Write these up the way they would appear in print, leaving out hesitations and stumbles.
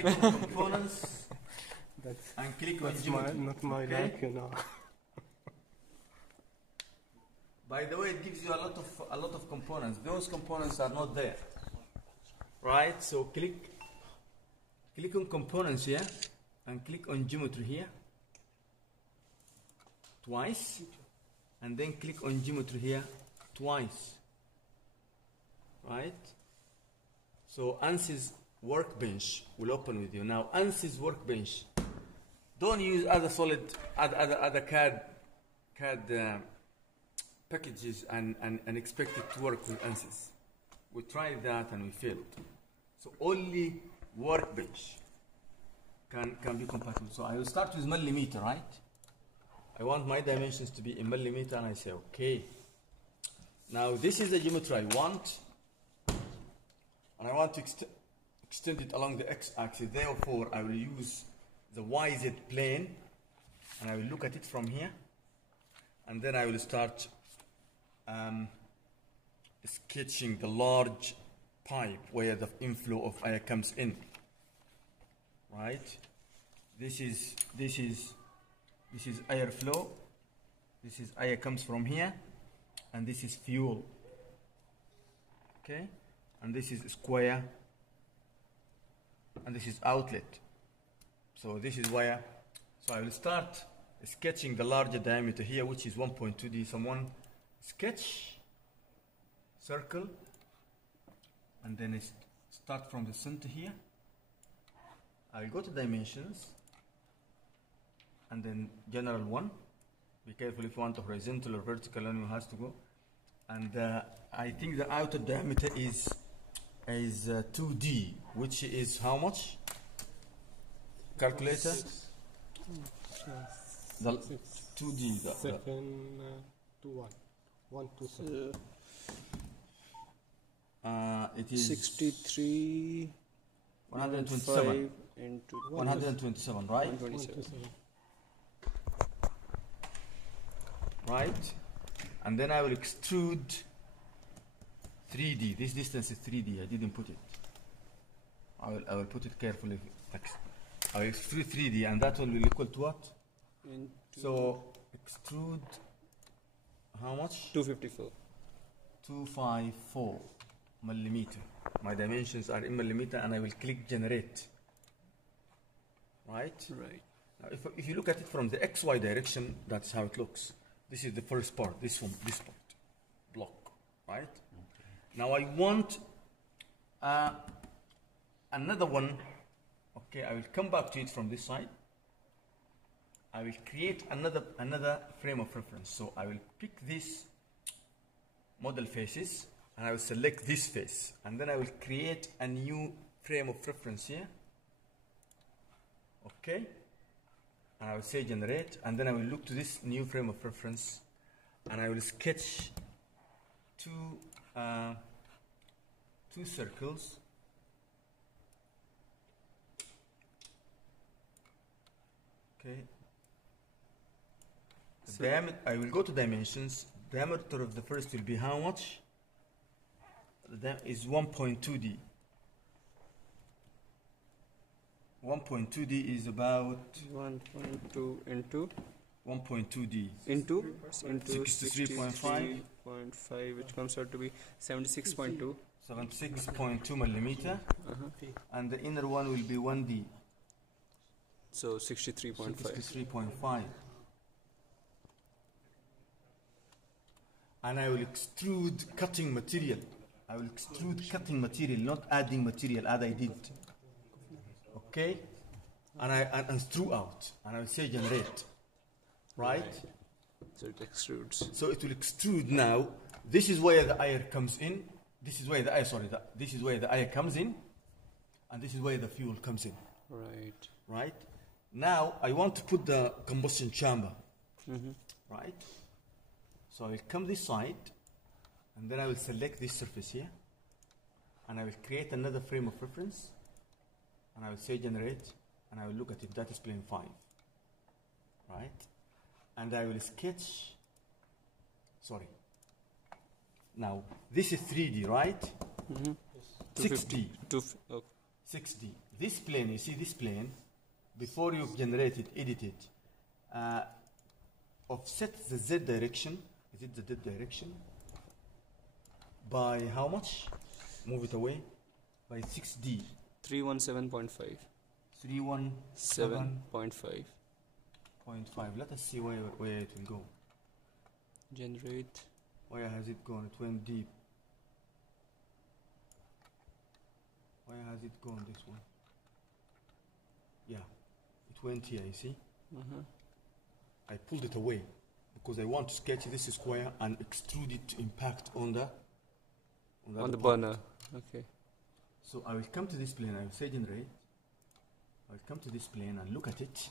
click on components and click on geometry. Not my okay? rank, you know. By the way, it gives you a lot of components. Those components are not there, right? So click on components here, and click on geometry here twice, and then click on geometry here twice, right? So Ansys Workbench will open with you. Now Ansys Workbench, don't use other CAD packages and expect it to work with Ansys. We tried that and we failed. So only Workbench can be compatible. So I will start with millimeter, right? I want my dimensions to be in millimeter, and I say okay. Now this is the geometry I want, and I want to extend it along the x-axis. Therefore, I will use the YZ plane, and I will look at it from here, and then I will start sketching the large pipe where the inflow of air comes in. Right? This is airflow. This is air comes from here, and this is fuel. Okay, and this is square, and this is outlet. So this is where. So I will start sketching the larger diameter here, which is 1.2D. Someone sketch circle, and then start from the center here. I will go to dimensions, and then general one. Be careful if you want a horizontal or vertical, and you has to go. And I think the outer diameter is 2D, which is how much? Calculator. The 2D. 7 to 1. 1 to 7. It is 63. 127. Into 127, right? 127. Right? And then I will extrude 3D. This distance is 3D. I didn't put it. I will put it carefully. I will extrude 3D, and that one will equal to what? So extrude how much? 254. 254 millimeter. My dimensions are in millimeter, and I will click generate. Right? Right. Now, if you look at it from the XY direction, that's how it looks. This is the first part. This one, this part, block. Right? Okay. Now I want another one. Okay, I will come back to it from this side. I will create another frame of reference. So I will pick this model faces, and I will select this face, and then I will create a new frame of reference here. Okay, and I will say generate, and then I will look to this new frame of reference, and I will sketch two circles. Okay. The diameter, I will go to dimensions. Diameter of the first will be how much? That is 1.2D. 1.2D is about 1.2 into 1.2D into 63.5, which comes out to be 76.2. 76.2 millimeter, and the inner one will be 1D. So 63.5. 63.5. And I will extrude cutting material. I will extrude cutting material, not adding material as I did. Okay? And through out. And I will say generate. Right? So it extrudes. So it will extrude now. This is where the air comes in. This is where the air, this is where the air comes in. And this is where the fuel comes in. Right. Right? Now I want to put the combustion chamber. Right? So I will come this side, and then I will select this surface here, and I will create another frame of reference, and I will say generate, and I will look at it. That is plane 5. Right? And I will sketch. Sorry. Now this is 3D, right? 6D. 6D. this plane, you see this plane, before you generate it, edit it, offset the Z direction, is it the Z direction? By how much? Move it away. By 6D. 317.5. 317.5. 7.5. Let us see where it will go. Generate. Where has it gone? It went deep. Where has it gone, this one? Yeah, it went here, you see? I pulled it away because I want to sketch this square and extrude it to impact on the On the burner. Okay. So I will come to this plane, I will say generate. I will come to this plane and look at it,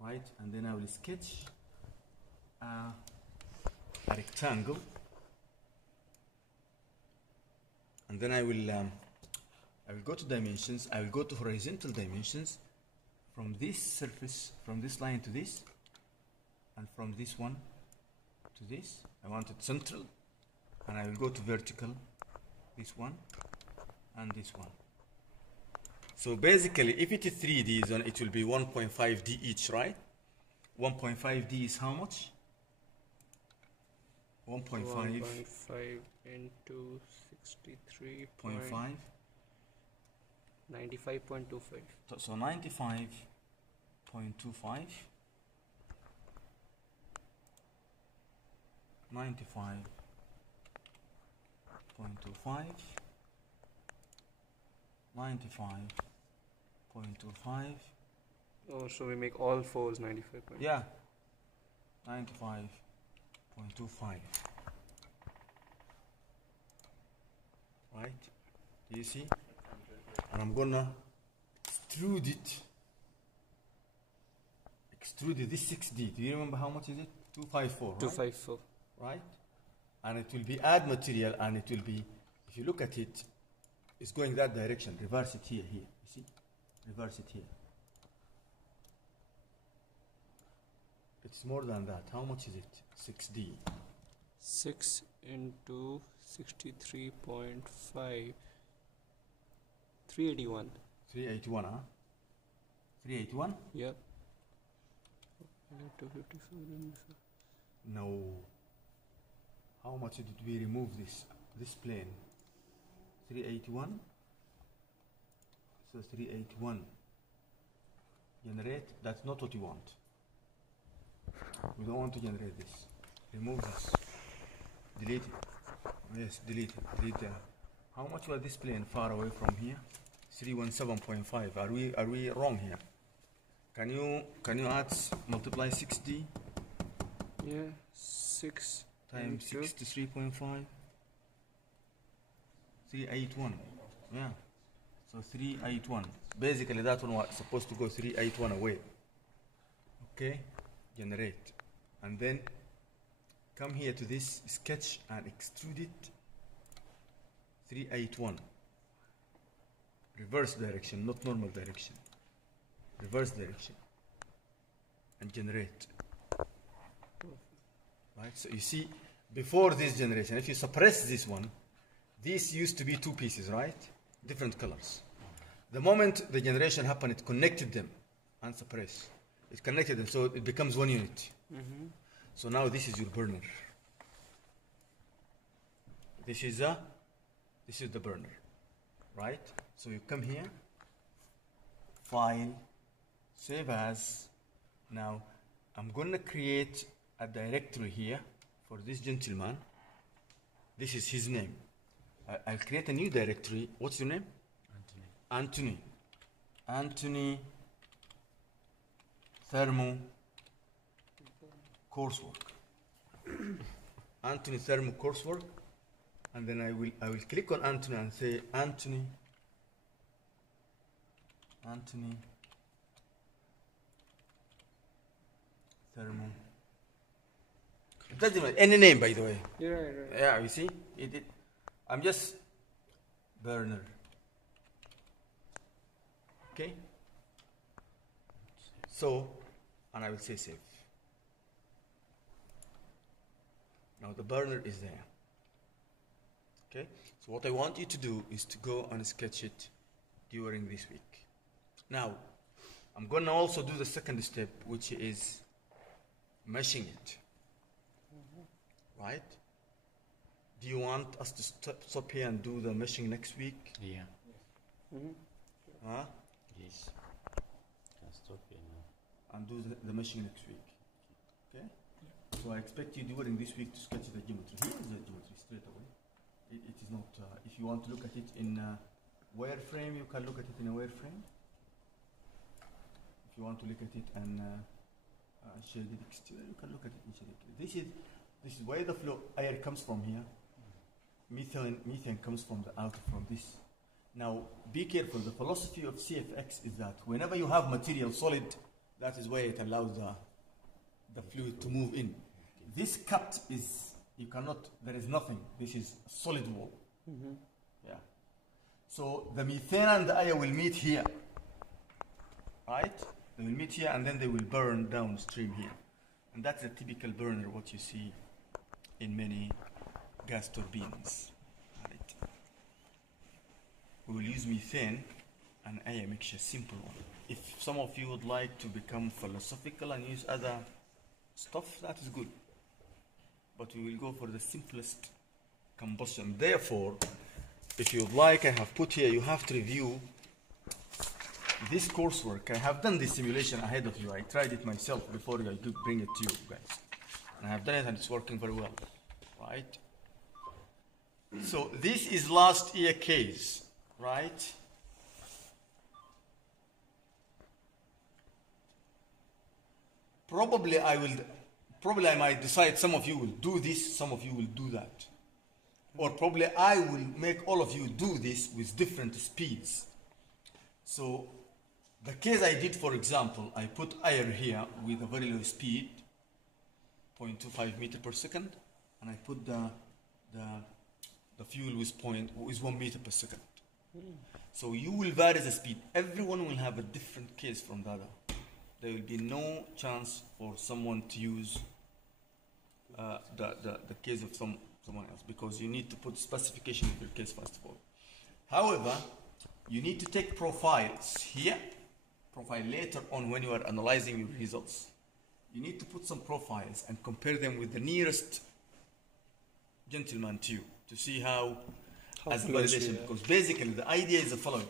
right? And then I will sketch a rectangle. And then I will go to dimensions. I will go to horizontal dimensions from this surface, from this line to this, and from this one to this. I want it central, and I will go to vertical, this one and this one. So basically, if it is 3D, then it will be 1.5D each, right? 1.5D is how much? 1.5 into 0.5. 95.25. So 95.25. 95.25. 95.25. Oh, so we make all fours 95. Yeah. 95.25. Right? Do you see? And I'm gonna extrude it. Extrude this 6D. Do you remember how much is it? 254. Right? 254. Right? And it will be add material, and it will be, if you look at it, it's going that direction. Reverse it here. You see? Reverse it here. It's more than that. How much is it? 6D. 6 into 63.5. 381. 381, huh? 381? Yep. 254. No. How much did we remove this plane? 381. So 381. Generate. That's not what you want. We don't want to generate this. Remove this. Delete it. Yes, delete it. Delete that. How much was this plane far away from here? 317.5. Are we wrong here? Can you add multiply 6D? Yeah. 6 times 63.5. 381. Yeah. So 381. Basically that one was supposed to go 381 away. Okay? Generate. And then come here to this sketch and extrude it 381. Reverse direction, not normal direction. Reverse direction. And generate. Right? So you see, before this generation, if you suppress this one, these used to be two pieces, right? Different colors. The moment the generation happened, it connected them and suppressed. It connected them, so it becomes one unit. So now this is your burner. This is the burner, right? So you come here, File, Save As. Now I'm going to create a directory here for this gentleman. This is his name. I'll create a new directory. What's your name? Anthony. Anthony Thermo coursework. Anthony Thermo coursework. And then I will click on Anthony and say Anthony Thermo. It doesn't matter. Any name, by the way. Yeah, right. Yeah, you see? I'm just burner. Okay? So, and I will say save. Now the burner is there. Okay? So what I want you to do is to go and sketch it. during this week. Now, I'm going to also do the second step, which is meshing it. Right? Do you want us to stop here and do the meshing next week? Yeah. Huh? Yes. Can stop here now. And do the meshing next week. Okay? So I expect you during this week to sketch the geometry. Here is the geometry straight away. It is not, if you want to look at it in a wireframe, you can look at it in a wireframe. If you want to look at it and shaded exterior, you can look at it in shaded. This is where the flow air comes from here. Methane comes from this. Now, be careful. The philosophy of CFX is that whenever you have material solid, that is where it allows the fluid to move in. This cut is, you cannot, there is nothing. This is a solid wall. Yeah. So the methane and the air will meet here. Right? They will meet here and then they will burn downstream here. And that's a typical burner, what you see in many gas turbines. Right. We will use methane and air mixture, simple one. If some of you would like to become philosophical and use other stuff, that is good. But we will go for the simplest combustion. Therefore, if you would like, I have put here, you have to review this coursework. I have done this simulation ahead of you. I tried it myself before I could bring it to you guys. And I have done it and it's working very well. Right? So this is last year case, right? Probably I might decide some of you will do this, some of you will do that. Or probably I will make all of you do this with different speeds. So the case I did, for example, I put air here with a very low speed, 0.25 meter per second, and I put the fuel with 1 meter per second. So you will vary the speed. Everyone will have a different case from the other. There will be no chance for someone to use the case of someone else, because you need to put specification of your case first of all. However, you need to take profiles here, profile later on when you are analyzing your results. You need to put some profiles and compare them with the nearest gentleman to you to see how as validation. Because basically the idea is the following.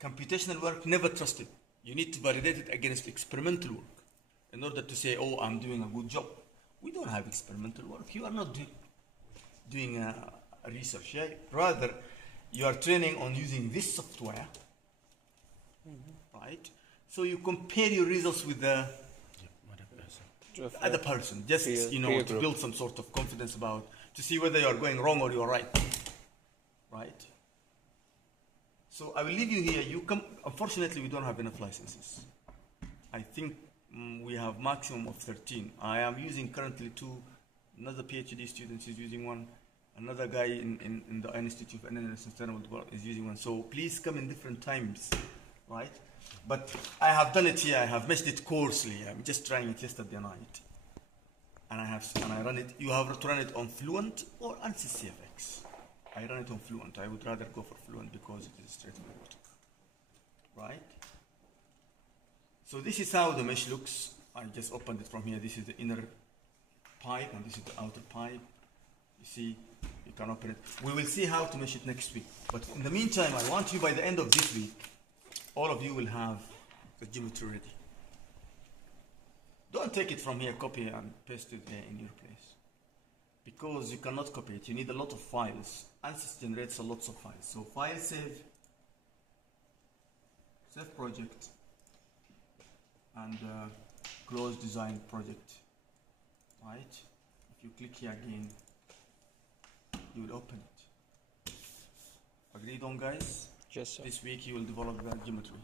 Computational work, never trust it. You need to validate it against experimental work in order to say, oh, I'm doing a good job. We don't have experimental work. You are not doing a research. Yeah? Rather, you are training on using this software, right? So you compare your results with the other person, just to build some sort of confidence about, to see whether you are going wrong or you are right, right? So I will leave you here. Unfortunately, we don't have enough licenses. I think we have maximum of 13. I am using currently 2. Another PhD student is using 1. Another guy in the Institute of Analysis and Sustainable Development is using 1. So please come in different times, right? But I have done it here. I have meshed it coarsely. I'm just trying it yesterday night, and I run it. You have to run it on Fluent or Ansys CFX. I run it on Fluent. I would rather go for Fluent because it is straightforward, right? So this is how the mesh looks. I just opened it from here. This is the inner pipe, and this is the outer pipe. You see, you can open it. We will see how to mesh it next week. But in the meantime, I want you, by the end of this week, all of you will have the geometry ready. Don't take it from here, copy and paste it there in your place. Because you cannot copy it. You need a lot of files. Ansys generates a lot of files. So file save project, and close design project. Right? If you click here again, you will open it. Agreed on, guys? Yes, sir. This week you will develop the geometry.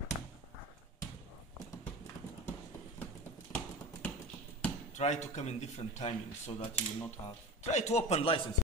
Try to come in different timings so that you will not have. Try to open licenses.